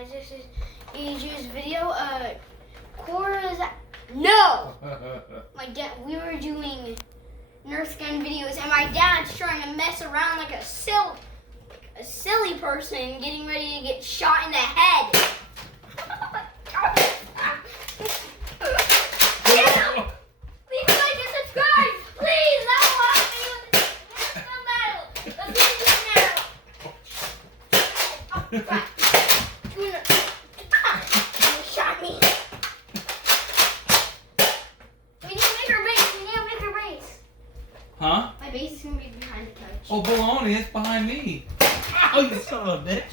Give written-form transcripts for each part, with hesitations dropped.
guys, this is AJ's video. Cora's no. My dad. We were doing Nerf Gun videos, and my dad's trying to mess around like a silly person, getting ready to get shot in the head. Yeah. Please like and subscribe, please. I want to see what this Nerf Gun Battle. Let's do this now. Oh, crap. Shot me. We need to make our base. Huh? My base is going to be behind the couch. Oh, baloney, it's behind me. Oh, you son of a bitch.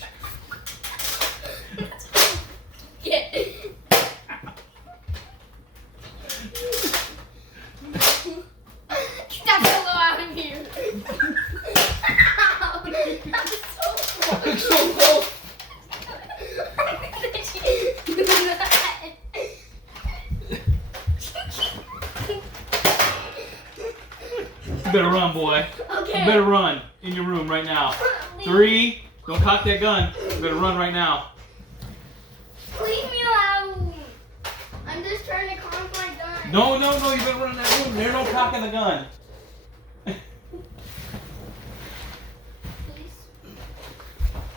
Yeah. Stop so out of here. It's so close. You better run, boy. Okay. You better run in your room right now. 3, don't cock that gun. You better run right now. Leave me alone. I'm just trying to calm my gun. No, you better run in that room. There's no cocking the gun. Please.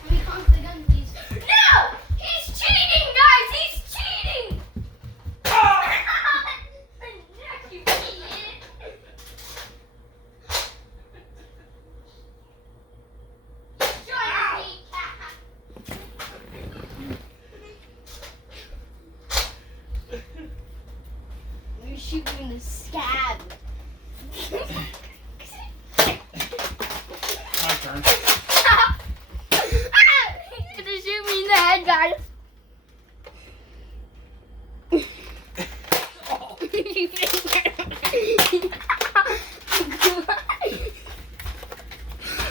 Let me conk the gun, please. No! He's cheating, guys! He's cheating! Oh! You idiot. You shoot me in the scab. My turn. He's gonna shoot me in the head, guys.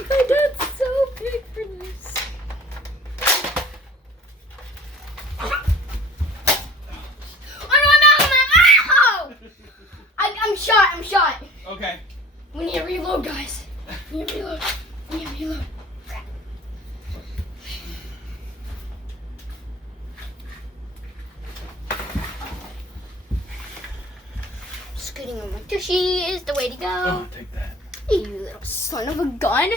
My dad's so big for this. I'm shot. Okay. We need to reload, guys. We need to reload. Crap. Scooting on my tushy is the way to go. Oh, take that. You little son of a gun.